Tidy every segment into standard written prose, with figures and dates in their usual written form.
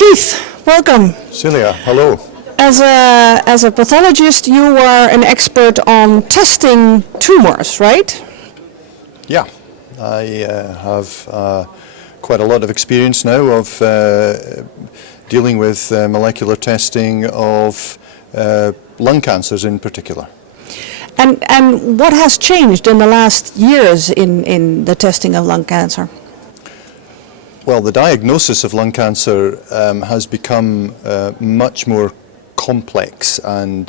Keith, welcome. Celia, hello. As a pathologist, you are an expert on testing tumors, right? Yeah, I have quite a lot of experience now of dealing with molecular testing of lung cancers in particular. And what has changed in the last years in the testing of lung cancer? Well, the diagnosis of lung cancer has become much more complex and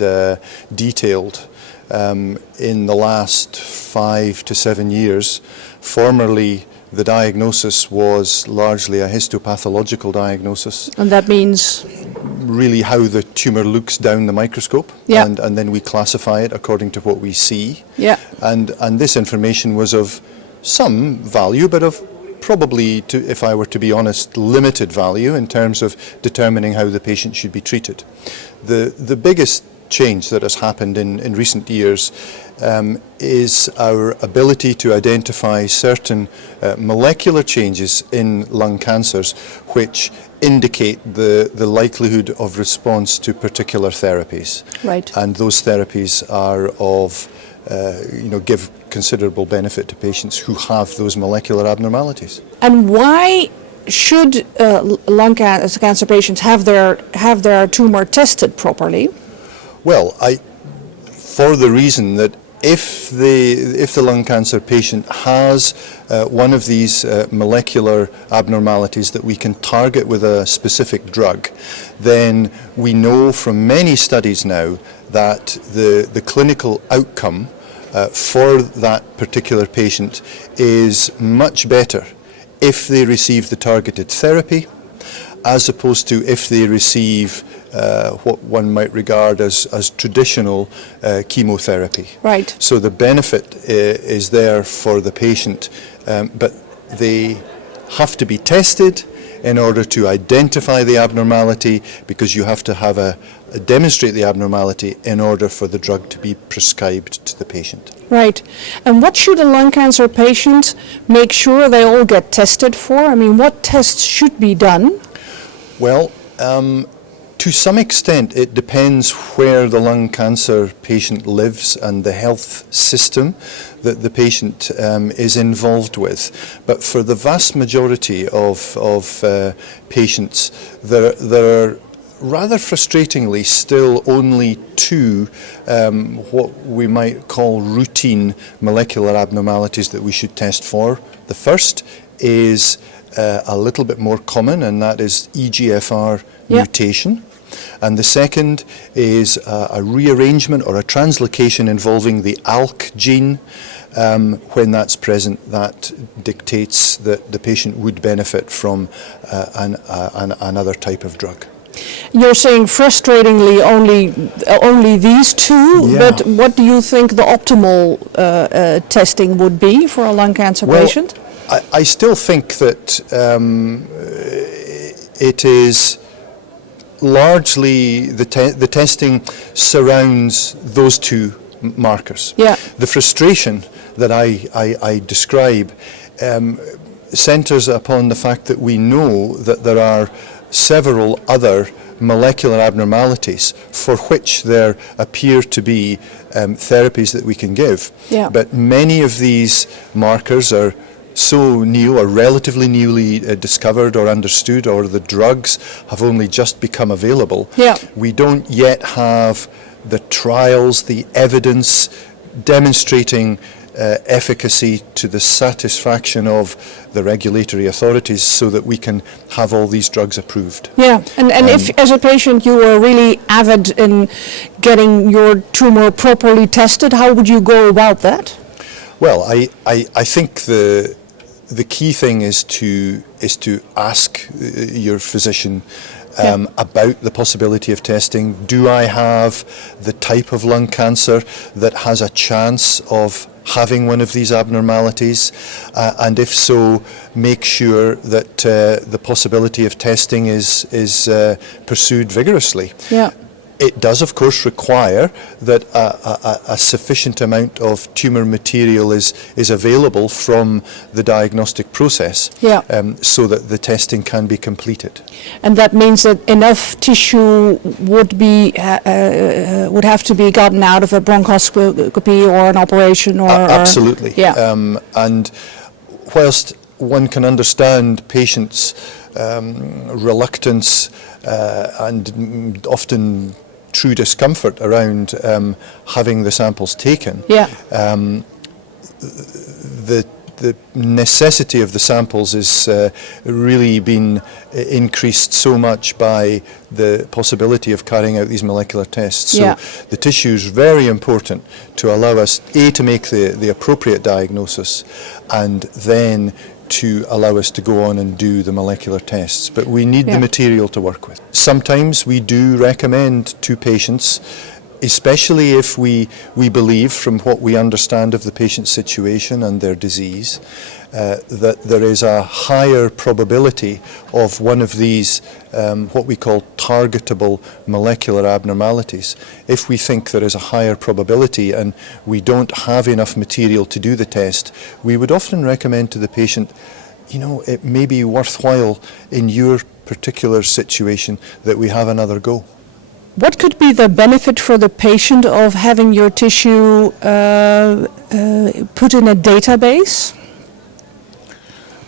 detailed in the last 5 to 7 years. Formerly, the diagnosis was largely a histopathological diagnosis. And that means? Really how the tumour looks down the microscope, yeah. and then we classify it according to what we see. Yeah. And this information was of some value, but of probably, if I were to be honest, limited value in terms of determining how the patient should be treated. The biggest change that has happened in recent years is our ability to identify certain molecular changes in lung cancers which indicate the likelihood of response to particular therapies. Right. And those therapies are of, give considerable benefit to patients who have those molecular abnormalities. And why should lung cancer patients have their tumor tested properly? Well, for the reason that if the lung cancer patient has one of these molecular abnormalities that we can target with a specific drug, then we know from many studies now that the clinical outcome for that particular patient is much better if they receive the targeted therapy as opposed to if they receive what one might regard as traditional chemotherapy. Right. So the benefit is there for the patient, but they have to be tested in order to identify the abnormality, because you have to demonstrate the abnormality in order for the drug to be prescribed to the patient. Right. And what should a lung cancer patient make sure they all get tested for? I mean, what tests should be done? Well, to some extent it depends where the lung cancer patient lives and the health system that the patient is involved with. But for the vast majority of patients, there are rather frustratingly still only two what we might call routine molecular abnormalities that we should test for. The first is a little bit more common, and that is EGFR mutation. And the second is a rearrangement or a translocation involving the ALK gene. When that's present, that dictates that the patient would benefit from another type of drug. You're saying frustratingly only these two, yeah. But what do you think the optimal testing would be for a lung cancer patient? I still think that it is largely the testing surrounds those two markers. Yeah. The frustration that I describe centres upon the fact that we know that there are several other molecular abnormalities for which there appear to be therapies that we can give. Yeah. But many of these markers are so new or relatively newly discovered or understood, or the drugs have only just become available. Yeah. We don't yet have the trials, the evidence demonstrating efficacy to the satisfaction of the regulatory authorities so that we can have all these drugs approved. Yeah, and if as a patient you were really avid in getting your tumor properly tested, how would you go about that? Well, I think the key thing is to ask your physician about the possibility of testing. Do I have the type of lung cancer that has a chance of having one of these abnormalities? And if so, make sure that the possibility of testing is pursued vigorously. Yeah. It does, of course, require that a sufficient amount of tumour material is available from the diagnostic process, Yeah. So that the testing can be completed. And that means that enough tissue would have to be gotten out of a bronchoscopy or an operation, or Absolutely. Yeah. And whilst one can understand patients' reluctance and often true discomfort around having the samples taken, Yeah. The necessity of the samples is really been increased so much by the possibility of carrying out these molecular tests. So Yeah. the tissue is very important to allow us, to make the appropriate diagnosis, and then to allow us to go on and do the molecular tests. But we need Yeah. the material to work with. Sometimes we do recommend to patients, especially if we believe from what we understand of the patient's situation and their disease, that there is a higher probability of one of these what we call targetable molecular abnormalities. If we think there is a higher probability and we don't have enough material to do the test, we would often recommend to the patient, it may be worthwhile in your particular situation that we have another go. What could be the benefit for the patient of having your tissue put in a database?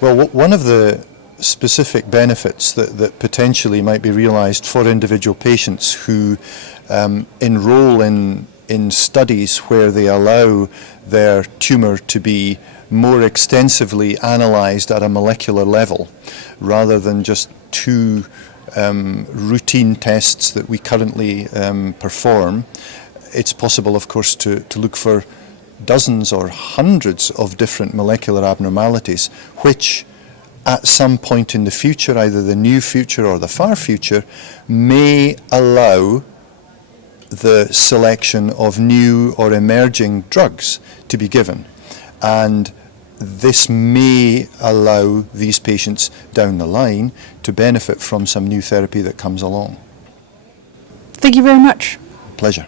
Well, one of the specific benefits that potentially might be realized for individual patients who enroll in studies where they allow their tumor to be more extensively analyzed at a molecular level rather than just two routine tests that we currently perform. It's possible, of course, to look for dozens or hundreds of different molecular abnormalities, which at some point in the future, either the near future or the far future, may allow the selection of new or emerging drugs to be given. And this may allow these patients down the line to benefit from some new therapy that comes along. Thank you very much. Pleasure.